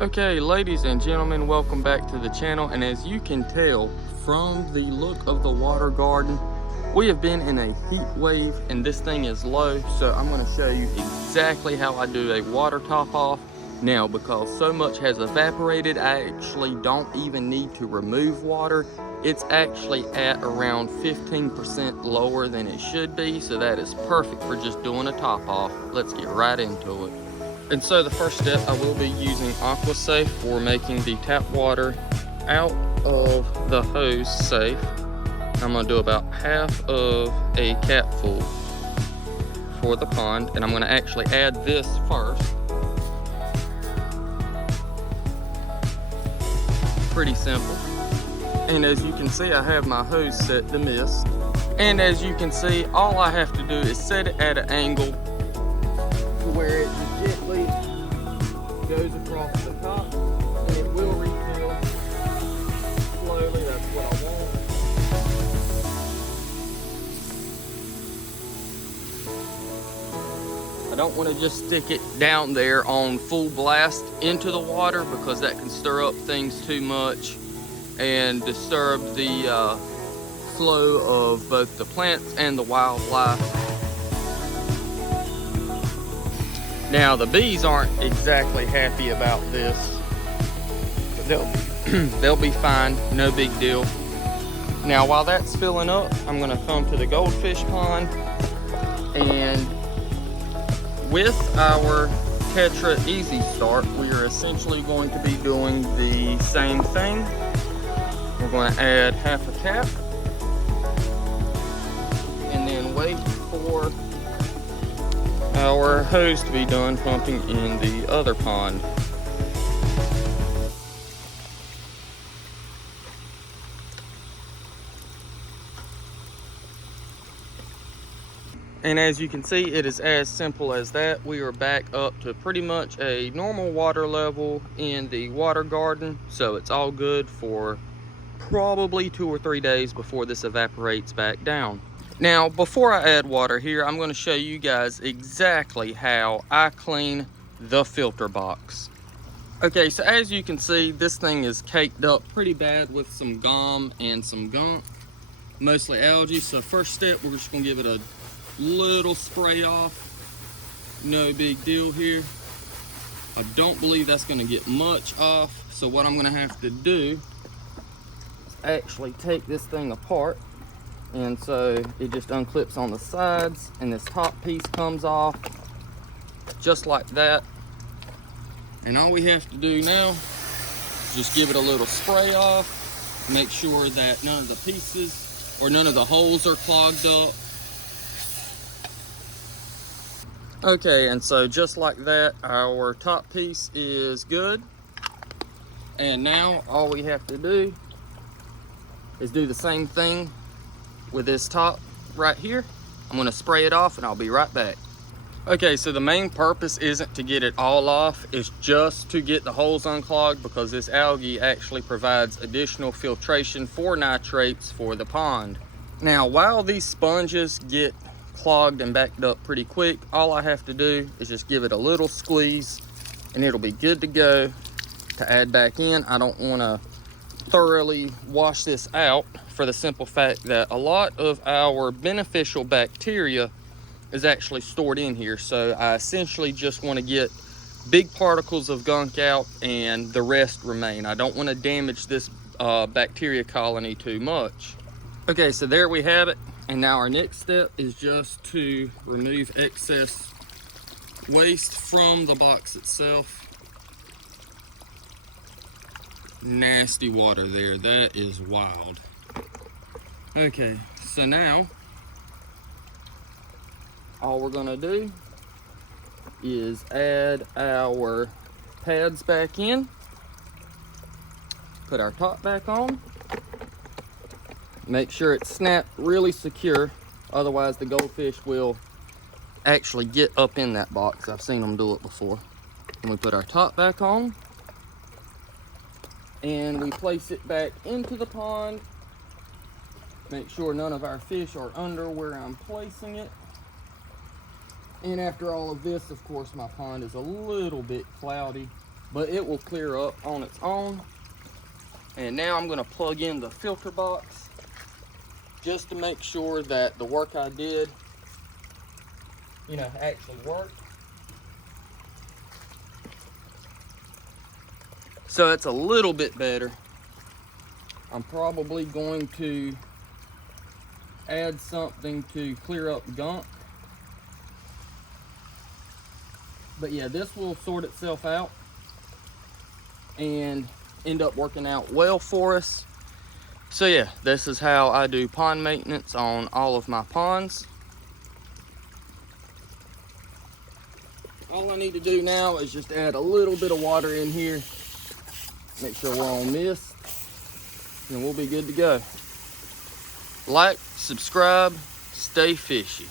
Okay, ladies and gentlemen, welcome back to the channel. And as you can tell from the look of the water garden, we have been in a heat wave and this thing is low. So I'm going to show you exactly how I do a water top off. Now, because so much has evaporated, I actually don't even need to remove water. It's actually at around 15% lower than it should be. So that is perfect for just doing a top off. Let's get right into it. And so the first step, I will be using POPOSOAP for making the tap water out of the hose safe. I'm gonna do about half of a capful for the pond, and I'm gonna actually add this first. Pretty simple. And as you can see, I have my hose set to mist. And as you can see, all I have to do is set it at an angle to where it gently goes across the top, and it will refill slowly. That's what I want. I don't want to just stick it down there on full blast into the water, because that can stir up things too much and disturb the flow of both the plants and the wildlife. Now, the bees aren't exactly happy about this, but they'll be fine, no big deal. Now, while that's filling up, I'm gonna come to the goldfish pond, and with our Tetra Easy Start, we are essentially going to be doing the same thing. We're going to add half a cap, and then wait for our hose to be done pumping in the other pond. And as you can see, it is as simple as that. We are back up to pretty much a normal water level in the water garden, so it's all good for probably 2 or 3 days before this evaporates back down. Now, before I add water here, I'm going to show you guys exactly how I clean the filter box. Okay, so as you can see, this thing is caked up pretty bad with some gum and some gunk, mostly algae. So first step, we're just going to give it a little spray off. No big deal here. I don't believe that's going to get much off. So what I'm going to have to do is actually take this thing apart. And so it just unclips on the sides, and this top piece comes off just like that. And all we have to do now is just give it a little spray off, make sure that none of the pieces or none of the holes are clogged up. Okay, and so just like that, our top piece is good. And now all we have to do is do the same thing with this top right here. I'm going to spray it off and I'll be right back. Okay, so the main purpose isn't to get it all off, it's just to get the holes unclogged, because this algae actually provides additional filtration for nitrates for the pond. Now, while these sponges get clogged and backed up pretty quick, all I have to do is just give it a little squeeze and it'll be good to go to add back in. I don't want to thoroughly wash this out, for the simple fact that a lot of our beneficial bacteria is actually stored in here. So I essentially just want to get big particles of gunk out and the rest remain. I don't want to damage this bacteria colony too much. Okay, so there we have it. And now our next step is just to remove excess waste from the box itself. Nasty water there, that is wild. Okay, so now all we're gonna do is add our pads back in, put our top back on, make sure it's snapped really secure, otherwise the goldfish will actually get up in that box. I've seen them do it before. And we put our top back on, and we place it back into the pond. Make sure none of our fish are under where I'm placing it. And after all of this, of course, my pond is a little bit cloudy. but it will clear up on its own. And now I'm gonna plug in the filter box just to make sure that the work I did, you know, actually worked. So it's a little bit better. I'm probably going to add something to clear up gunk. But yeah, this will sort itself out and end up working out well for us. So yeah, this is how I do pond maintenance on all of my ponds. All I need to do now is just add a little bit of water in here. Make sure we're on mist, and we'll be good to go. Like, subscribe, stay fishy.